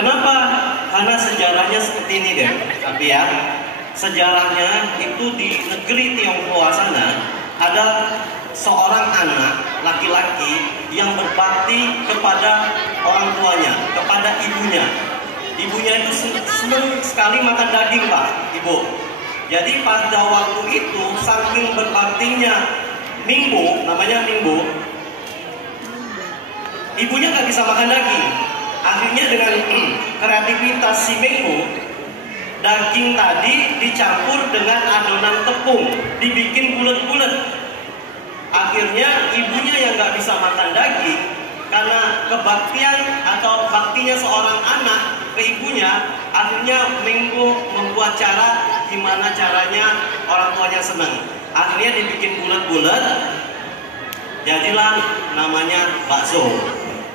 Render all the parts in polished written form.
Kenapa? Karena sejarahnya seperti ini deh. Tapi ya, sejarahnya itu di negeri Tionghoa sana ada seorang anak laki-laki yang berbakti kepada orang tuanya, kepada ibunya. Ibunya itu senang sekali makan daging, Pak, Ibu. Jadi pada waktu itu saking berbaktinya Minggu, namanya Minggu, ibunya nggak bisa makan daging. Akhirnya dengan kreativitas si Minggu, daging tadi dicampur dengan adonan tepung, dibikin bulat-bulat. Akhirnya ibunya yang nggak bisa makan daging, karena kebaktian atau baktinya seorang anak ke ibunya, akhirnya Minggu membuat cara gimana caranya orang tuanya senang. Akhirnya dibikin bulat-bulat, jadilah namanya bakso.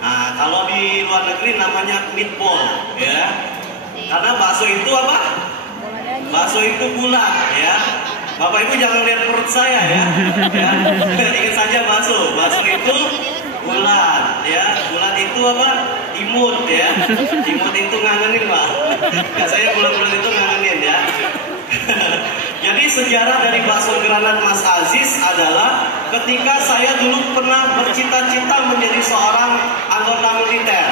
Nah, kalau di luar negeri namanya meatball, ya. Karena bakso itu apa? Bakso itu bulat, ya. Bapak Ibu jangan lihat perut saya, ya. Ingat saja bakso. Bakso itu bulat, ya. Bulat itu apa? Imut, ya. Imut itu ngangenin, Pak. Biasanya bulat-bulat itu ngangenin, ya. Jadi sejarah dari bakso granat Mas Aziz adalah ketika saya dulu pernah bercita-cita menjadi seorang anggota militer.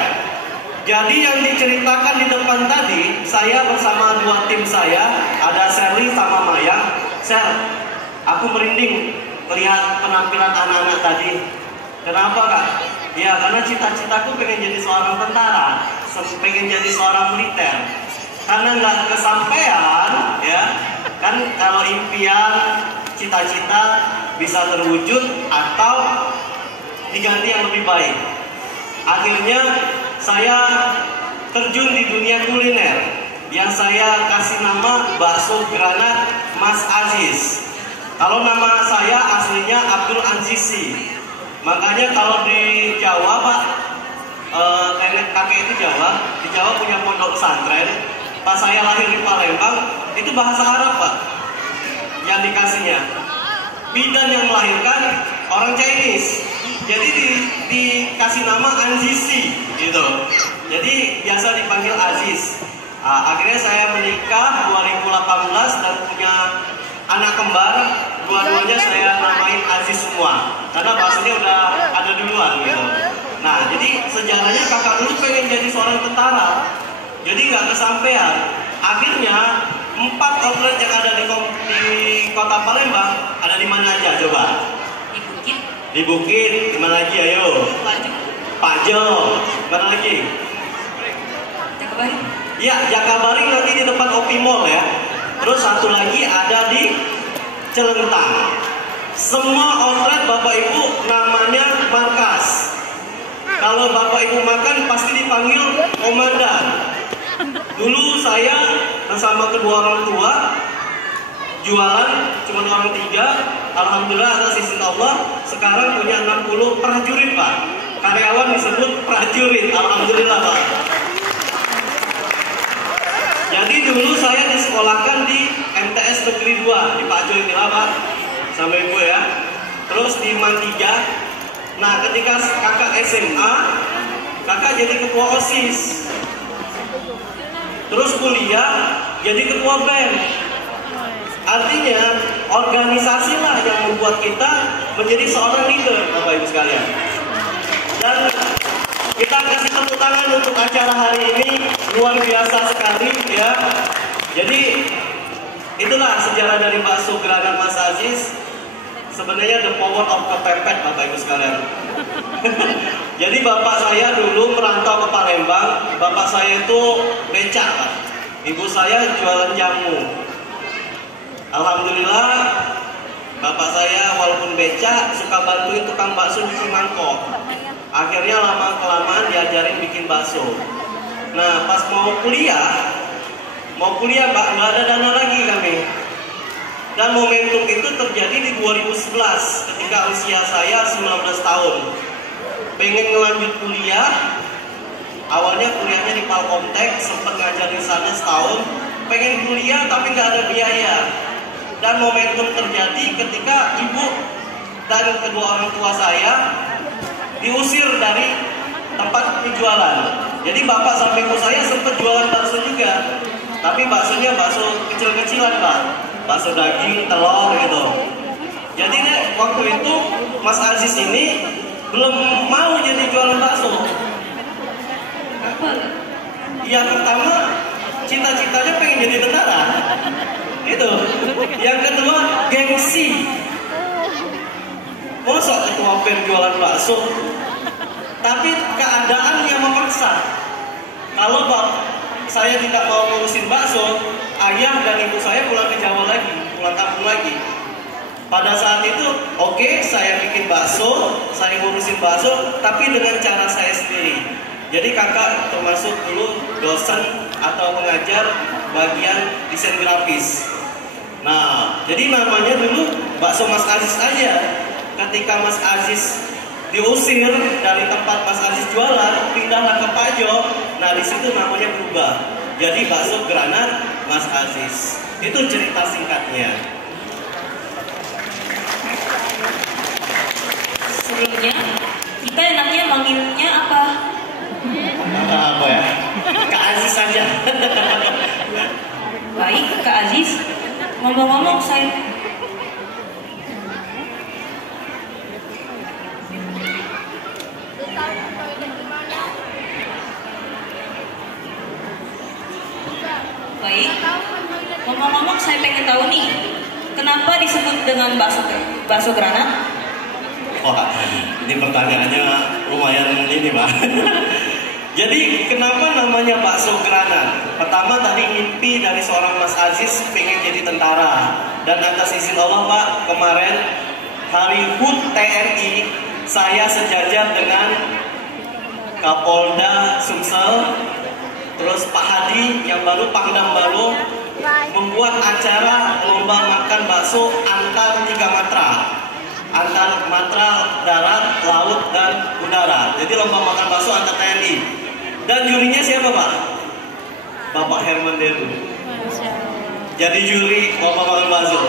Jadi yang diceritakan di depan tadi, saya bersama dua tim saya, ada Sherly sama Maya. Aku merinding melihat penampilan anak-anak tadi. Kenapa, Kak? Ya, karena cita-citaku pengen jadi seorang tentara, pengen jadi seorang militer. Karena nggak kesampaian, ya. Kan kalau impian, cita-cita bisa terwujud atau diganti yang lebih baik. Akhirnya saya terjun di dunia kuliner yang saya kasih nama bakso granat Mas Aziz. Kalau nama saya aslinya Abdul Anzisi. Makanya kalau di Jawa, Pak, nenek kakek itu Jawa, di Jawa punya pondok pesantren. Pas saya lahir di Palembang, itu bahasa Arab, Pak, yang dikasihnya. Bidan yang melahirkan orang Chinese, jadi dikasih nama Anzisi, gitu. Jadi biasa dipanggil Aziz. Akhirnya saya menikah 2018 dan punya anak kembar. Dua-duanya saya namain Aziz semua, karena bahasanya udah ada duluan, gitu. Nah, jadi sejarahnya kakak dulu pengen jadi seorang tentara, jadi nggak kesampaian. Akhirnya 4 outlet yang ada di kota Palembang ada di mana aja coba? Di Bukit. Di Bukit, di mana lagi? Ayo. Pajo. Mana lagi? Jakabaring. Iya, Jakabaring nanti di depan Opi Mall, ya. Terus satu lagi ada di Celentang. Semua outlet Bapak Ibu namanya markas. Kalau Bapak Ibu makan pasti dipanggil komandan. Dulu saya bersama kedua orang tua jualan cuma orang 3. Alhamdulillah atas izin Allah sekarang punya 60 prajurit, Pak. Karyawan disebut prajurit. Alhamdulillah, Pak. Jadi dulu saya disekolahkan di MTS Negeri 2 di Pak Joy Pak, sama Ibu, ya. Terus di Man 3. Nah, ketika kakak SMA, kakak jadi ketua OSIS. Terus kuliah jadi ketua BEM. Artinya organisasi lah yang membuat kita menjadi seorang leader, Bapak Ibu sekalian. Dan kita kasih tepuk tangan untuk acara hari ini, luar biasa sekali, ya. Jadi itulah sejarah dari bakso granat Mas Aziz. Sebenarnya the power of kepepet, Bapak Ibu sekalian. Jadi bapak saya dulu merantau ke Palembang. Bapak saya itu becak, Pak. Ibu saya jualan jamu. Alhamdulillah bapak saya walaupun becak suka bantuin tukang bakso di mangkok. Akhirnya lama kelamaan diajarin bikin bakso. Nah, pas mau kuliah Pak, nggak ada dana lagi kami. Dan momentum itu terjadi di 2011 ketika usia saya 19 tahun. Pengen ngelanjut kuliah, awalnya kuliahnya di Palkomtek, sempat ngajar di sana setahun. Pengen kuliah tapi nggak ada biaya. Dan momentum terjadi ketika ibu dan kedua orang tua saya diusir dari tempat penjualan. Jadi bapak sama ibu saya sempat jualan bakso juga. Tapi baksonya bakso kecil-kecilan Pak. Bakso daging, telur gitu. Jadi waktu itu Mas Aziz ini belum mau jadi jualan bakso. Yang pertama cita-citanya pengen jadi tentara. Itu. Yang kedua gengsi. Masa ketua BEM jualan bakso? Tapi keadaan yang memaksa. Kalau saya tidak mau ngurusin bakso, ayah dan ibu saya pulang ke Jawa lagi, pulang kampung lagi. Pada saat itu, oke, saya bikin bakso, saya ngurusin bakso, tapi dengan cara saya sendiri. Jadi kakak termasuk dulu dosen atau pengajar bagian desain grafis. Nah, jadi namanya dulu bakso Mas Aziz aja. Ketika Mas Aziz diusir dari tempat Mas Aziz jualan, pindahlah ke Pajo. Nah, di situ namanya berubah. Jadi bakso granat Mas Aziz. Itu cerita singkatnya. Sebelumnya, kita enaknya manggilnya apa? Apa ya? Kak Aziz saja. Baik, Kak Aziz. Ngomong-ngomong, saya ngomong-ngomong, saya pengen tahu nih, kenapa disebut dengan bakso granat? Wah, ini pertanyaannya lumayan ini, Pak. Jadi kenapa namanya bakso granat? Pertama tadi mimpi dari seorang Mas Aziz pengen jadi tentara. Dan atas izin Allah Pak, kemarin hari HUT TNI saya sejajar dengan Kapolda Sumsel, terus Pak Hadi yang baru Pangdam baru membuat acara lomba makan bakso antar 3 matra. Antar matra darat, laut, dan udara. Jadi lomba makan bakso antar TNI. Dan jurinya siapa Pak? Bapak Herman Deru. Jadi juri lomba makan bakso.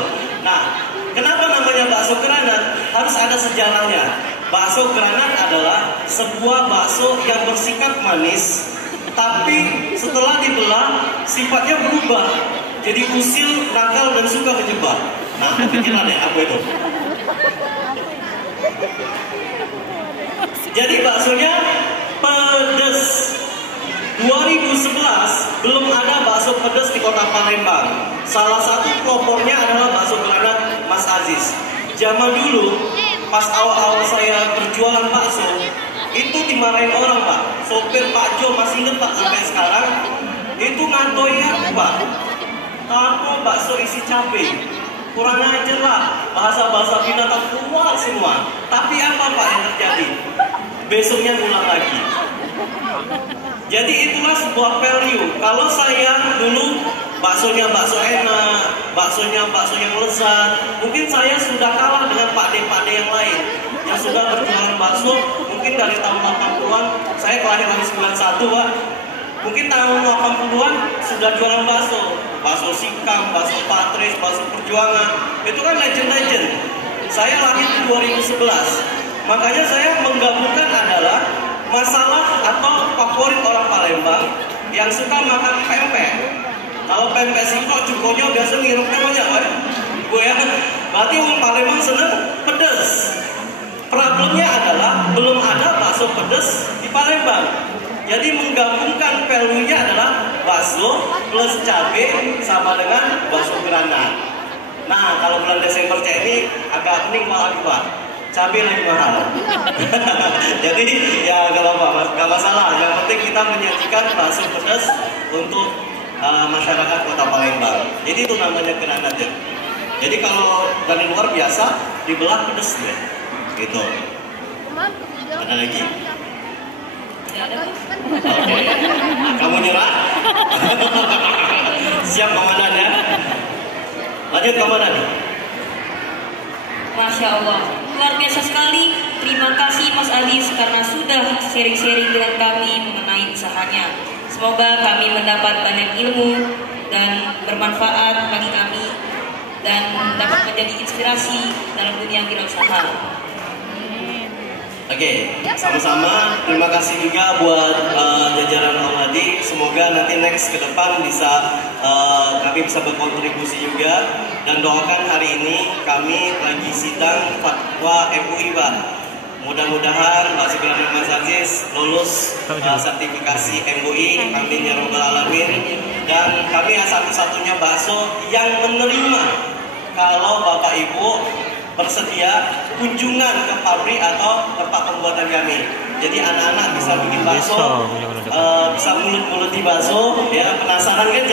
Nah, kenapa namanya bakso granat? Harus ada sejarahnya. Bakso granat adalah sebuah bakso yang bersikap manis, tapi setelah dibelah sifatnya berubah. Jadi usil, nakal, dan suka menjebak. Nah, kepikiran ya aku itu. Jadi baksonya pedes. 2011 belum ada bakso pedes di kota Palembang. Salah satu pelopornya adalah bakso granat Mas Aziz. Zaman dulu pas awal-awal saya berjualan bakso, itu dimarahin orang Pak. Sopir Pak Jo masih inget Pak sampai sekarang. Itu ngantoin Pak. Tahu bakso isi cabai. Kurang ajar lah, bahasa-bahasa binatang keluar semua. Tapi apa Pak yang terjadi? Besoknya ngulang lagi. Jadi itulah sebuah value. Kalau saya dulu baksonya bakso enak, baksonya bakso yang lezat, mungkin saya sudah kalah dengan pakde-pakde yang lain yang sudah berjualan bakso. Mungkin dari tahun 80-an, saya kelahiran 91 Pak. Mungkin tahun 80-an sudah jualan bakso. Bakso Sikam, bakso Patris, bakso Perjuangan. Itu kan legend-legend. Saya lahir di 2011. Makanya saya menggabungkan adalah masalah atau favorit orang Palembang yang suka makan pempek. Kalau pempek singkok cukonya biasa ngirupnya banyak kan? Gue ya, berarti orang Palembang seneng pedes. Problemnya adalah belum ada bakso pedes di Palembang. Jadi menggabungkan value-nya adalah bakso plus cabai sama dengan bakso granat. Nah, kalau bulan Desember ini agak pening malah Pak. Cabai lagi mahal. Jadi ya gak apa-apa, gak masalah. Yang penting kita menyajikan bakso pedas untuk masyarakat Kota Palembang. Jadi itu namanya granat ya. Jadi kalau dari luar biasa dibelah pedas ya. Gitu. Ada lagi? Oke. Kamu nyerah? Siap komandan ya. Lanjut komandan. Masya Allah, luar biasa sekali. Terima kasih Mas Aziz karena sudah sharing-sharing dengan kami mengenai usahanya. Semoga kami mendapat banyak ilmu dan bermanfaat bagi kami dan dapat menjadi inspirasi dalam dunia wirausaha. Oke, sama-sama. Terima kasih juga buat jajaran Om Hadi. Semoga nanti next ke depan bisa kami bisa berkontribusi juga. Dan doakan hari ini kami lagi sidang fatwa MUI, Pak. Mudah-mudahan Pak Sugeng dan Mas Aziz lulus sertifikasi MUI. Amin ya robbal alamin. Dan kami yang satu-satunya bakso yang menerima kalau Bapak Ibu bersedia kunjungan ke pabrik atau tempat pembuatan kami. Jadi anak-anak bisa bikin bakso, bisa mulut-muluti bakso, ya penasaran kan?